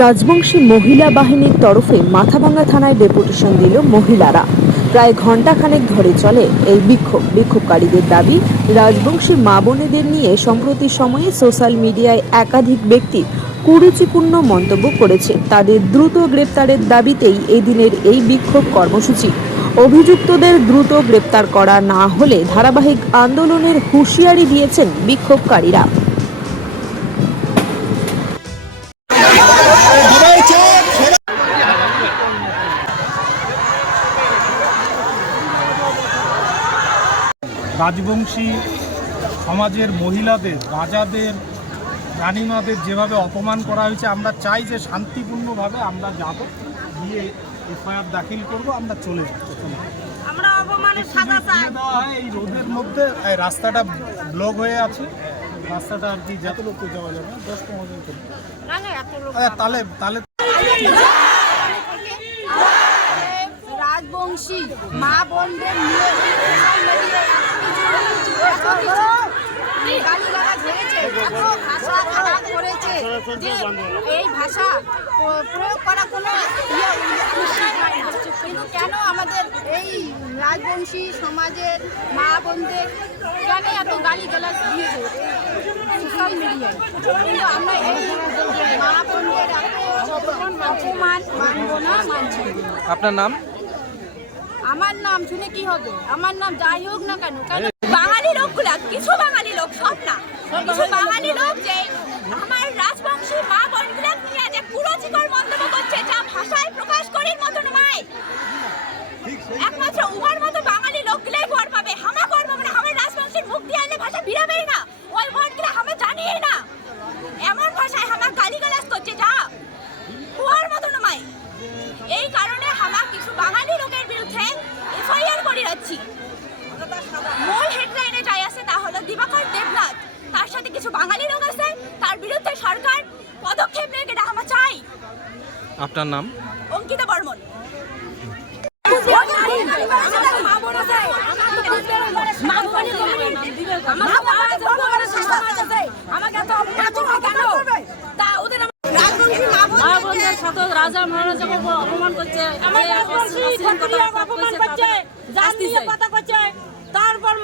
রাজবংশী মহিলা বাহিনীর তরফে মাথাভাঙ্গা থানায় ডেপুটেশন দিল মহিলারা। প্রায় ঘণ্টাখানেক ধরে চলে এই বিক্ষোভকারীদের দাবি, রাজবংশী মা বোনেদের নিয়ে সম্প্রতি সময়ে সোশ্যাল মিডিয়ায় একাধিক ব্যক্তি কুরুচিপূর্ণ মন্তব্য করেছে। তাদের দ্রুত গ্রেপ্তারের দাবিতেই এই দিনের এই বিক্ষোভ কর্মসূচি। অভিযুক্তদের দ্রুত গ্রেপ্তার করা না হলে ধারাবাহিক আন্দোলনের হুঁশিয়ারি দিয়েছেন বিক্ষোভকারীরা। রাজবংশী সমাজের মহিলাদের, রাজাদের, রানীমাদের যেভাবে অপমান করা হয়েছে, আমরা চাই যে শান্তিপূর্ণভাবে আমরা যাব, গিয়ে এফআইআর দাখিল করব, আমরা চলে যাব। আমরা অপমানের সাজা চাই। এই রোদের মধ্যে রাস্তাটা ব্লক হয়ে আছে, রাস্তাটা আর কি যত লোক যাওয়া যাবে 10-15 জন করে। তাহলে রাজবংশী মা বোনদের নিয়ে এই ভাষা প্রয়োগ করা কোনো কিন্তু কেন আমাদের এই রাজবংশী সমাজের মা বোনদের কেন এত গালিগালাজ দিয়েছে সোশ্যাল মিডিয়ায়? কিন্তু আমরা এই মা বোনদের অপমান মানব না, মানছি। আপনার নাম? আমার নাম শুনে কি হবে? আমার নাম যাই হোক না কেন, বাঙালি লোকগুলা, কিছু বাঙালি লোক, সব না, কিছু বাঙালি লোক যে আমার রাজবংশী মা বোনগুলা নিয়ে যে কুরুচিকর মন্তব্য করছে, যা ভাষায় প্রকাশ করার মতো নয়। একমাত্র উহার মতো বাঙালি লোকগুলাই ভর পাবে, হামা ভর পাবে না। আমার রাজবংশীর মুখ দিয়ে আনলে ভাষা বিরাবেই না, ওই ভরগুলা হামা জানিয়ে না। এমন ভাষায় হামা গালিগালাজ করছে যা উহার মতো নয়। এই কারণে হামা কিছু বাঙালি লোকের বিরুদ্ধে এফআইআর করে যাচ্ছি। মূল হেডলাইনে যাই আছে তা হলো দিবাকর দেবনাথ, তার সাথে কিছু বাঙালি লোক আছে, তার বিরুদ্ধে সরকার পদক্ষেপ নেয়, এটা আমরা চাই। আপনার নাম? অঙ্কিতা বর্মন। রাজা মহারাজাকে অপমান করছে, কথা করছে, তারপর